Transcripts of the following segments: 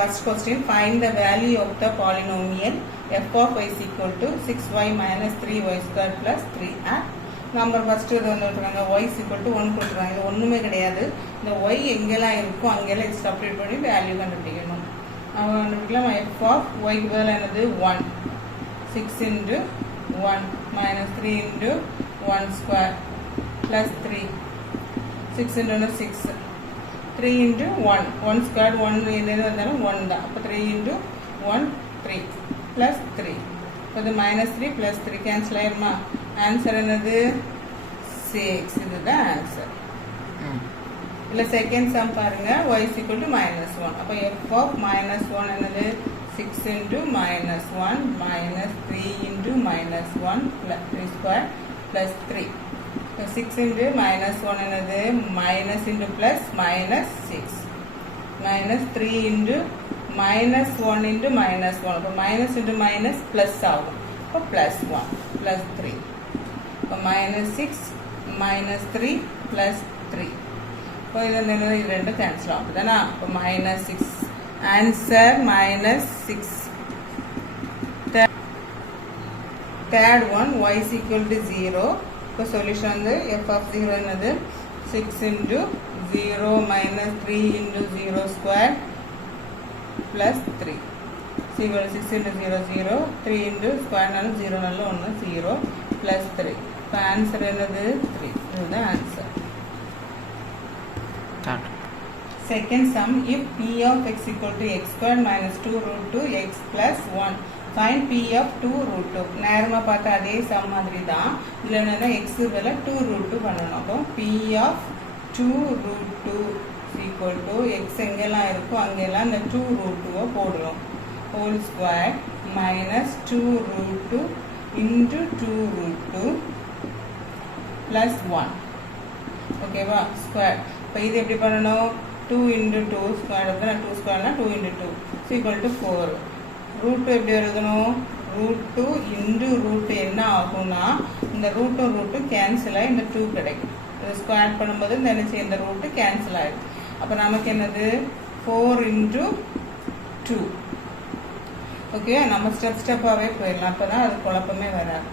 first question, find the value of the polynomial f of y is equal to 6y minus 3y square plus 3. Number first இது வந்து விட்டுருக்காங்க y is equal to 1 கொடுத்துருக்காங்க. இது ஒன்றுமே கிடையாது. இந்த y எங்கெல்லாம் இருக்கோ அங்கெல்லாம் இது சப்ஸ்டிட்யூட் பண்ணி வேல்யூ கண்டுபிடிக்கணும். அவங்க கண்டுபிடிக்கலாம் f of y க்கு பதில் என்னது 1. 6 into 1 minus 3 into 1 square plus 3. 6 into 6. 3 into 1. 1 squared 1 எது வந்தாலும் 1 தான். அப்போ 3 into 1 3 plus 3. இப்போ இது minus 3 plus 3 cancel ஆயிருமா? ஆன்சர் என்னது 6. இதுதான் ஆன்சர். இல்லை செகண்ட் சம் பாருங்க y is equal to minus 1. அப்போ f of minus 1 என்னது 6 into minus 1 minus 3 into minus 1 plus 3 square plus 3. So 6 into minus 1 என்னது minus into plus minus 6 minus 3 into minus 1 into minus 1. அப்போ minus into minus plus ஆகும். அப்போ plus 1 plus 3. அப்போ minus 6 minus 3 plus 3. இப்போ இது ரெண்டு cancel ஆகும் தானே. அப்போ minus 6 answer minus 6. Third one y is equal to 0. இப்போ சொல்யூஷன் வந்து f of 0 என்னது 6 into 0 minus 3 into 0 square plus 3. So 6 into 0 0 3 into square நாலும் 0 நாலும் 1 0 plus 3. இப்போ ஆன்சர் என்னது 3. இதுதான் answer. Second sum, if p of x equal to x squared minus 2 root 2 x plus 1. Find p of 2 root 2. நேரமாக பார்த்தா அதே some மாதிரி தான். இதில் என்னென்னா எக்ஸு வேலை 2 root 2 பண்ணணும். அப்போ p of 2 root 2 equal to x எங்கெல்லாம் இருக்கோ அங்கெல்லாம் இந்த 2 root 2 போடுறோம். whole square minus 2 root 2 into 2 root 2 plus 1. ஓகேவா ஸ்கொயர். இப்போ இது எப்படி பண்ணணும் 2 into 2 ஸ்கொயர் அப்படின்னா 2 ஸ்கொயர்னா 2 into 2 so equal to 4. Root 2 எப்படி எழுதணும் ரூட் 2 இன்டு ரூட் என்ன ஆகும்னா இந்த ரூட்டும் ரூட்டும் கேன்சல் ஆகி இந்த 2 கிடைக்கும். இது ஸ்கொயர் பண்ணும்போது இந்த என்ன செய்ய இந்த ரூட்டு கேன்சல் ஆகிடும். அப்போ நமக்கு என்னது 4 into 2. ஓகே நம்ம ஸ்டெப்பாகவே போயிடலாம். அப்போ தான் அது குழப்பமே வராது.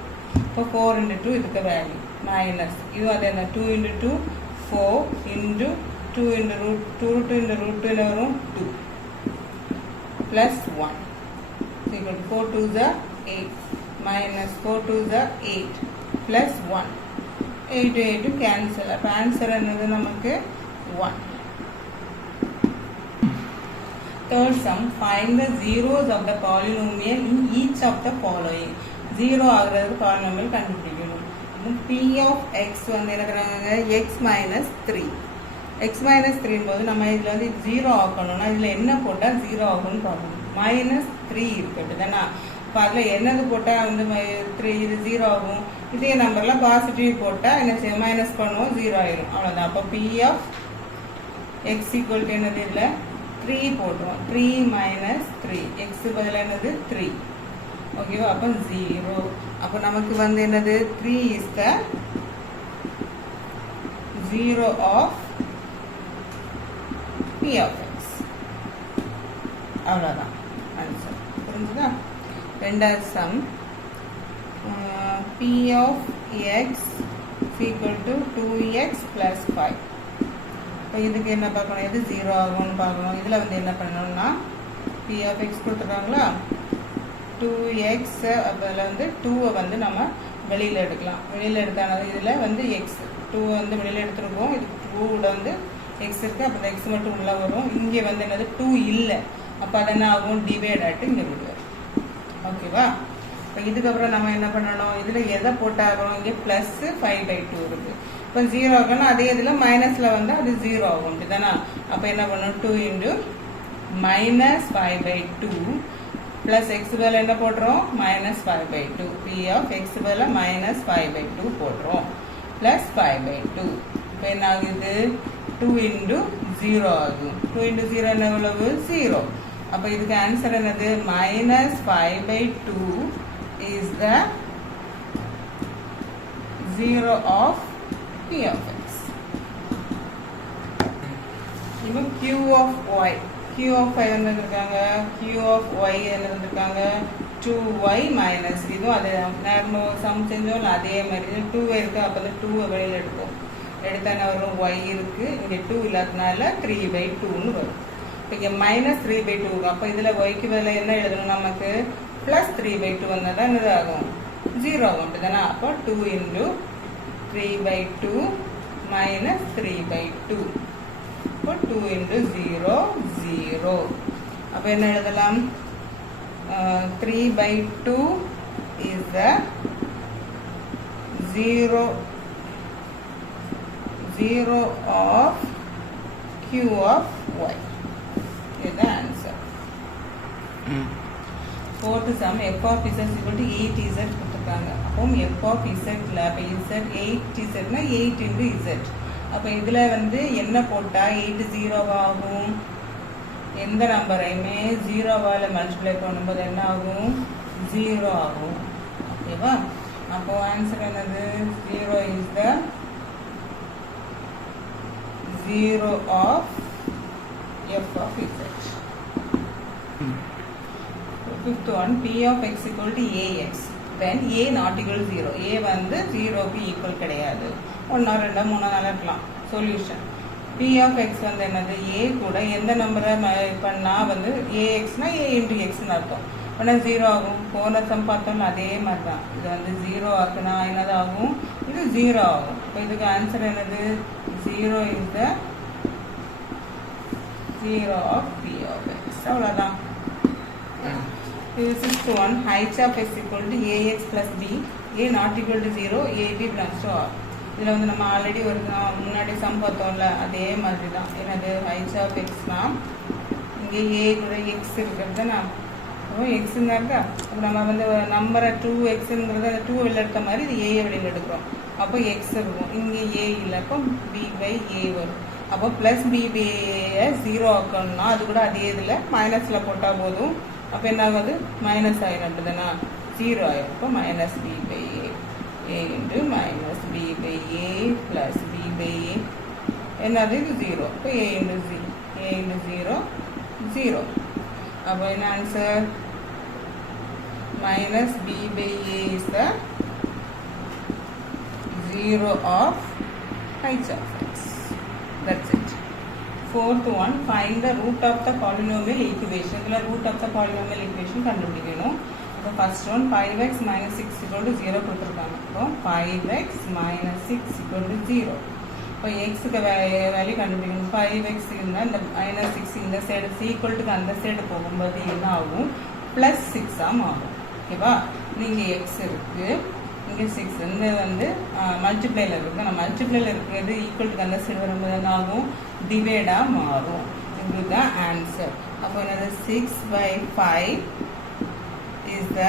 இப்போ 4 into 2 இதுக்கு வேல்யூ மைனஸ் இது அது என்ன 2 into 2 4 into 2 into root 2 into root 2 என்ன வரும் 2 plus 1 equal to 4 to the 8 minus 4 to the 8 plus 1 8 to 8 cancel. அப்போ ஆன்சர் என்னது நமக்கு 1. Third sum, find the zeros of the polynomial in each of the following. 0 ஆகிறதுக்கு polynomial கண்டுபிடிக்கணும். p of x வந்து இருக்கிறாங்க x minus 3. x minus 3 போது நம்ம இதில் வந்து 0 ஆக்கணும்னா இதில் என்ன போட்டால் 0 ஆகும்னு பார்க்கணும். மைனஸ் 3 இருக்கட்டு தானே. இப்போ அதில் என்னது போட்டால் வந்து 3 இது 0 ஆகும். இதே நம்பர்லாம் பாசிட்டிவ் போட்டால் என்ன செய்யும் மைனஸ் பண்ணுவோம் 0 ஆயிரும் அவ்வளோதான். அப்போ p of x equal to என்னது இதில் 3 போட்டுருவோம். 3 minus 3 x பதில் என்னது 3. ஓகேவா அப்போ 0. அப்போ நமக்கு வந்து என்னது 3 is the 0 of p of x. அவ்வளோதான் ஆன்சர். புரிஞ்சுதா? ரெண்டாவது some p of x equal to 2x plus 5. இப்போ இதுக்கு என்ன பார்க்கணும் எது 0 ஆகும்னு பார்க்கணும். இதில் வந்து என்ன பண்ணணும்னா p of x கொடுத்துருக்காங்களா 2x அதில் வந்து 2 வந்து நம்ம வெளியில் எடுக்கலாம். வெளியில் எடுத்தானது இதில் வந்து எக்ஸ் 2 வந்து வெளியில் எடுத்துருக்கோம். இது 2 வந்து எக்ஸ் இருக்குது. அப்போ எக்ஸ் மட்டும் உள்ளே வரும். இங்கே வந்து என்னது 2 இல்லை. அப்போ அது என்ன ஆகும் டிவைட் ஆகிட்டு இங்கே விடுவோம். ஓகேவா? இப்போ இதுக்கப்புறம் நம்ம என்ன பண்ணணும் இதில் எதை போட்டாகணும் இங்கே ப்ளஸ் 5/2 இருக்குது. இப்போ 0 ஆகணும் அதே இதில் மைனஸில் வந்து அது 0 ஆகும் அப்படிதானா. அப்போ என்ன பண்ணணும் 2 into minus 5/2 plus x பதில் என்ன போடுறோம் minus 5/2. p of x பதில் minus 5/2 போடுறோம் plus 5/2. இப்போ என்ன ஆகுது 2 into 0 ஆகும். 2 into 0 என்ன எவ்வளவு 0. அப்போ இதுக்கு ஆன்சர் என்னது minus 5/2 is the 0 of p of x. இப்போ q of y q of 5 என்ன இருக்காங்க, q of y என்ன இருக்காங்க, 2y minus இதுவும் அதே நம்ம சம் செஞ்சோம் அதே மாதிரி 2 இருக்கு. அப்போ 2 வெளியில் எடுக்கும். எடுத்தா என்ன வரும், y இருக்கு, இங்கே 2 இல்லாதனால 3/2ன்னு வரும். இப்போ இங்கே -3/2. அப்போ இதில் yக்கு பதில் என்ன எழுதணும், நமக்கு +3/2 வந்தால் தான் இது ஆகும், 0 ஆகும். அப்படிதானே? அப்போ 2 × 3/2 - 3/2. இப்போ 2 × 0 0. அப்போ என்ன எழுதலாம், 3/2 is the 0 of q of y. Is the answer. Fourth sum, f of z equal to 8z கொடுத்துருக்காங்க. அப்போ f of z அப்போ z 8z னா 8 × z. அப்போ இதில் என்ன போட்டால் 8 0 ஆகும். எந்த நம்பரையுமே 0வால் மல்டிப்ளை பண்ணும்போது என்ன ஆகும், 0 ஆகும். ஓகேவா? அப்போ ஆன்சர் என்னது, 0 is the 0 of f of z. Fifth one, p of x equal to ax when a not equal to 0. a 0க்கு ஈக்குவல் கிடையாது. 1 2 3 4 இருக்கலாம். சொல்யூஷன், p of x என்னது, a கூட எந்த நம்பரை பண்ணால் ax னா a × x ன்னு அர்த்தம். ஆனால் 0 ஆகும். போன சம் பார்த்தோம்னா அதே மாதிரி தான். இது 0 ஆக்குனா என்னது ஆகும், இது 0 ஆகும். இப்போ இதுக்கு ஆன்சர் என்னது, 0 is the 0 of p of x. அவ்வளோதான். இது 6th one, h of x equal to ax plus b, a not equal to 0, ab belongs to r. இதில் நம்ம ஆல்ரெடி ஒரு முன்னாடி சம் பார்த்தோம்ல அதே மாதிரி தான். என்னது, h of xனா இங்கே a கூட x இருக்கிறது தானே. எக்ஸ்ன்னு இருக்கா. இப்போ நம்ம நம்பரை 2xங்கிறத 2 வெளியில் எடுத்த மாதிரி இது a வெளியில் எடுக்கிறோம். அப்போ x இருக்கும், இங்கே a இல்லை, அப்போ b/a வரும். அப்போ +b/a 0 ஆக்கணும்னா அது கூட அதே இதில் மைனஸில் போட்டால் போதும். அப்போ என்ன ஆகுது, மைனஸ் ஆயிடும். அப்படிதானா, 0 ஆயிடும். இப்போ -b/a, a × -b/a + b/a என்னது, இது 0. இப்போ a × 0 0. அப்போ என்ன answer, -b/a is the 0 of h of x. That's it. Fourth one, find the root of the polynomial equation. இதில் root of the polynomial equation கண்டுபிடிக்கணும். இப்போ first one, 5x - 6 = 0 கொடுத்துருக்காங்க. இப்போ 5x - 6 = 0. இப்போ எக்ஸுக்கு வேல்யூ கண்டுபிடிக்கணும். 5x இருந்தால் இந்த -6 இந்த சைடு ஈக்குவல்ட்டுக்கு அந்த சைடு போகும்போது என்ன ஆகும், +6 ஆகும். ஓகேவா? நீங்கள் எக்ஸ் இருக்குது, இங்கே 6 இந்த மல்டிப்ளைல இருக்குது. நம்ம மல்டிப்ளைல இருக்கிறது ஈக்குவல்ட்டுக்கு அந்த சைடு வரும்போது என்ன ஆகும், டிவைடாக மாறும். இதுதான் ஆன்சர். அப்போ என்னது, 6/5 is the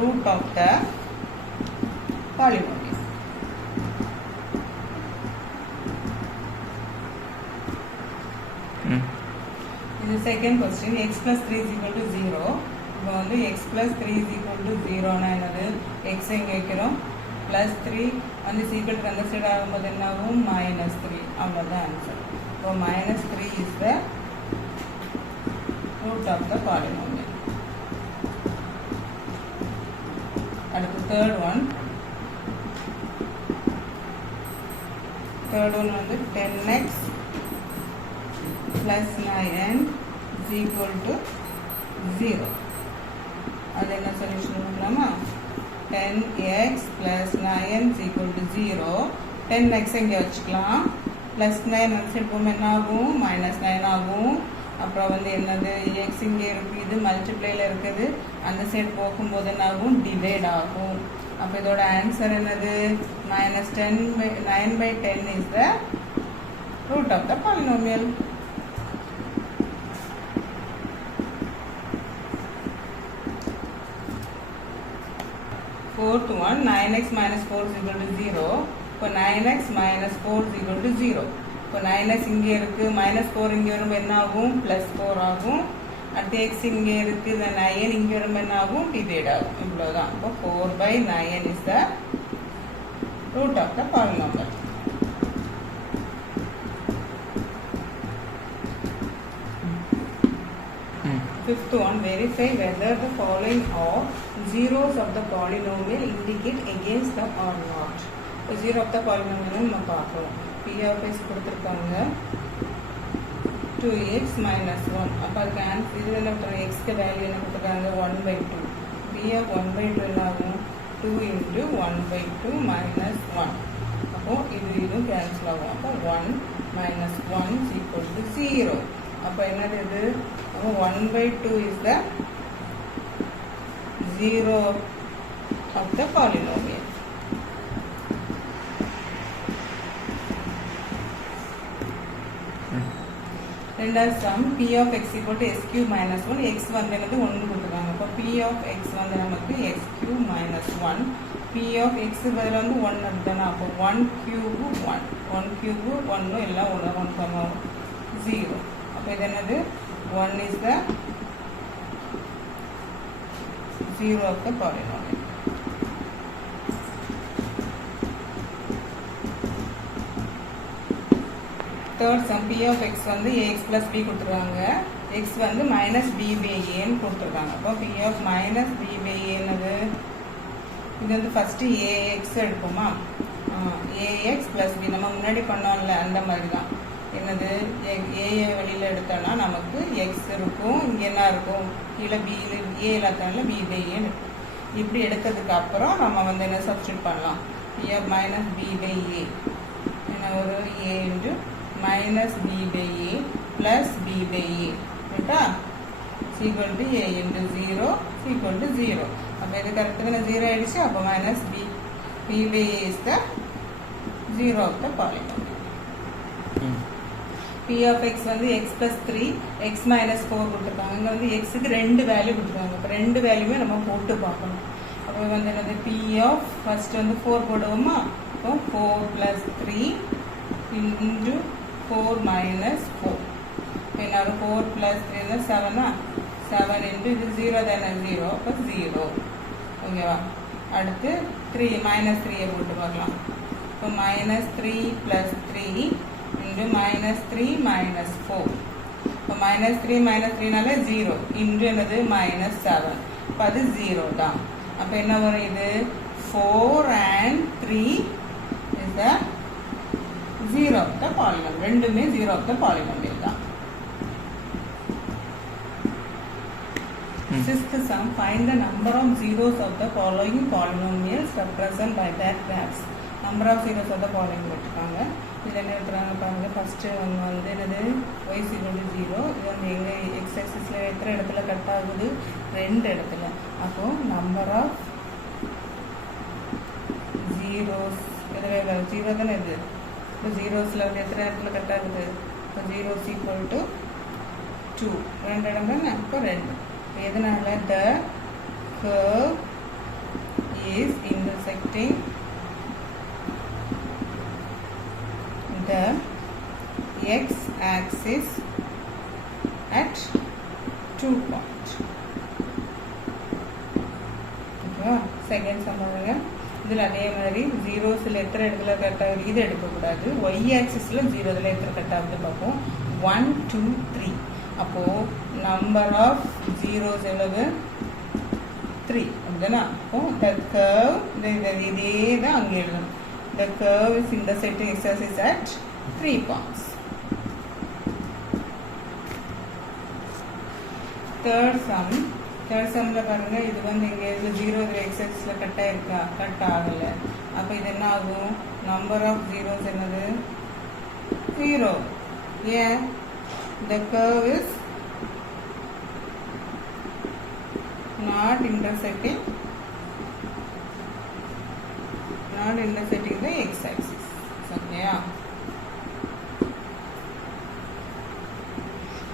root of the polynomial. இது செகண்ட் கொஸ்டின். x + 3 = 0. இப்போ x + 3 = 0னா என்னது, x எங்கே வைக்கிறோம், +3 ஈக்குவல்ட்டுக்கு அந்த சைடு ஆகும்போது என்ன ஆகும், -3. அவ்வளோதான் ஆன்சர். இப்போ -3 is the root of the polynomial. அடுத்து தேர்ட் ஒன் 10x + 9 = 0. அது என்ன சொல்யூஷன் பண்ணலாமா, 10x + 9 = 0. 10x இங்கே வச்சுக்கலாம், +9 அந்த சைடு போகும்போது என்ன ஆகும், -9 ஆகும். அப்புறம் என்னது, x இங்கே இருக்குது, இது மல்டிப்ளைல இருக்குது, அந்த சைடு போகும்போது என்ன ஆகும், டிவைட் ஆகும். அப்போ இதோட ஆன்சர் என்னது, -9/10 is the root of the polynomial. Fourth one, 9x - 4 = 0. இப்போ 9x - 4 = 0. இப்போ 9x இங்கே இருக்குது, -4 இங்கே வரும்போது என்ன ஆகும், +4 ஆகும். அடுத்து x இங்கே இருக்குது, 9 இங்கே வரும்போது என்ன ஆகும், டிவைட் ஆகும். இவ்வளோதான். இப்போ 4/9 is the root of the polynomial. Fifth one, verify whether the following are zeros of the polynomial indicate against the or not. So zero of the polynomial நம்ம பார்க்கிறோம். P of x கொடுத்திருக்காங்க 2x minus 1. அப்ப அதுக்கு answer இதுல என்ன x க்கு value என்ன கொடுத்திருக்காங்க 1/2. P of 1/2 என்னாகும் 2 into 1/2 minus 1. அப்போ இது கேன்சல் ஆகும். அப்போ 1 minus 1 is equal to 0. அப்போ என்னது இது 1/2 is the zero of the polynomial. ரெண்டாவது some p of x equal to s cube minus 1. x வந்து என்னது 1 கொடுத்துருக்காங்க. அப்போ p of x வந்து நமக்கு x cube minus 1. p of x பதில் வந்து 1 எடுத்தானா அப்போ 1 cube 1 cube 1 எல்லாம் 1,0. அப்போ இது என்னது 1 is the zero of the polynomial. Third sum p of x வந்து ax plus b கொடுத்துருக்காங்க. x வந்து minus b by a ன்னு கொடுத்துருக்காங்க. அப்போ p of minus b by a என்னது இது வந்து first ax எடுப்போமா ax plus b நம்ம முன்னாடி பண்ணோம்ல அந்த மாதிரி தான் என்னது a வெளியில எடுத்தோம்னா நமக்கு x இருக்கும் இங்க என்ன இருக்கும் கீழே b a இல்லாதனால b by a இப்படி எடுத்ததுக்கு அப்புறம் நம்ம வந்து என்ன சப்ஸ்டிட்யூட் பண்ணலாம் p of minus b by a என்ன ஒரு a into minus b by a plus b by a ரைட்டா is equal to a into 0 is equal to 0. அப்போ இது கரெக்டாக 0 ஆயிடுச்சு. அப்போ minus b by a is the zero of the polynomial. p of x வந்து x plus 3 x minus 4 கொடுத்துருக்காங்க. இங்கே வந்து xக்கு ரெண்டு வேல்யூ கொடுத்துருக்காங்க. அப்போ ரெண்டு வேல்யூமே நம்ம போட்டு பார்க்கணும். அப்போ வந்து என்னது p of ஃபர்ஸ்ட் வந்து 4 போடுவோமா அப்போ 4 plus 3 into 4 minus 4. என்ன 4 plus 3 7 7 into இது 0 தானே 0 அப்போ 0 ஓகேவா. அடுத்து 3 minus 3 போட்டு பார்க்கலாம். இப்போ minus 3 plus 3 into minus 3 minus 4. இப்போ minus 3 minus 3 0 into என்னது minus 7. அப்போ அது 0 தான். அப்போ என்ன வரும் இது 4 and 3 is the zero of the polynomial. ரெண்டுமே zero of the polynomial தான். Sixth sum, find the number of zeros of the following polynomials represented by their graphs. Number of zeros of the following போட்டுருக்காங்க. இதில் என்ன எடுத்துறாங்க பாருங்க. First ஒன்று வந்து என்னது y is equal to 0. இது வந்து எங்க x axisல எத்தனை இடத்துல கட் ஆகுது 2 இடத்துல. அப்போ நம்பர் ஆஃப் zeros இதில் 0 தானே இது. இப்போ ஜீரோஸில் வந்து எத்தனை இடத்துல கட் ஆகுது இப்போ 0 is equal to 2 ரெண்டு இடம் தானே இப்போ 2. எதனால the curve is intersecting the x axis at 2 points. ஓகேவா. செகண்ட் சம் பாருங்க. இதில் அதே மாதிரி ஜீரோஸில் எத்தனை இடத்துல கட் ஆகுது இது எடுக்கக்கூடாது. ஒய் ஆக்சிஸில் 0 இதில் எத்தனை கட் ஆகுது பார்ப்போம் 1 2 3. அப்போது நம்பர் ஆஃப் ஜீரோஸ் எவ்வளவு 3 அப்படின்னா அப்போ த கர்வ் இதே தான் அங்கே எழுதணும். The curve is intersecting x axis at 3 points. Third சம்மில் பாருங்க. இது வந்து இங்கே இதில் 0 இதில் x axisல கட் ஆயிருக்கா கட் ஆகலை. அப்போ இது என்ன ஆகும் நம்பர் ஆஃப் ஜீரோஸ் என்னது 0. ஏன் the curve is not intersecting the x axis. ஓகேயா.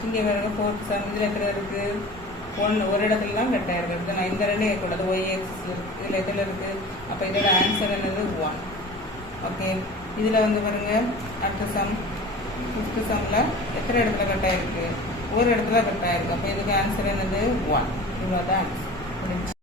இங்கே பாருங்க ஃபோர்த் சம் இதில் எத்தனை இருக்கு ஒரு இடத்துல தான் கட் ஆயிருக்கு. நான் இந்த ரெண்டே இருக்கக்கூடாது ஒய் ஆக்சிஸில் இருக்குது இதில் எதில் இருக்குது. அப்போ இதோட ஆன்சர் என்னது 1. ஓகே. இதில் வந்து பாருங்க அடுத்த சம் ஃபிஃப்த் சம்மில் எத்தனை இடத்துல கட் ஆயிருக்கு ஒரு இடத்துல கட் ஆயிருக்கு. அப்போ இதுக்கு ஆன்சர் என்னது 1. இவ்வளோதான் ஆன்சர்.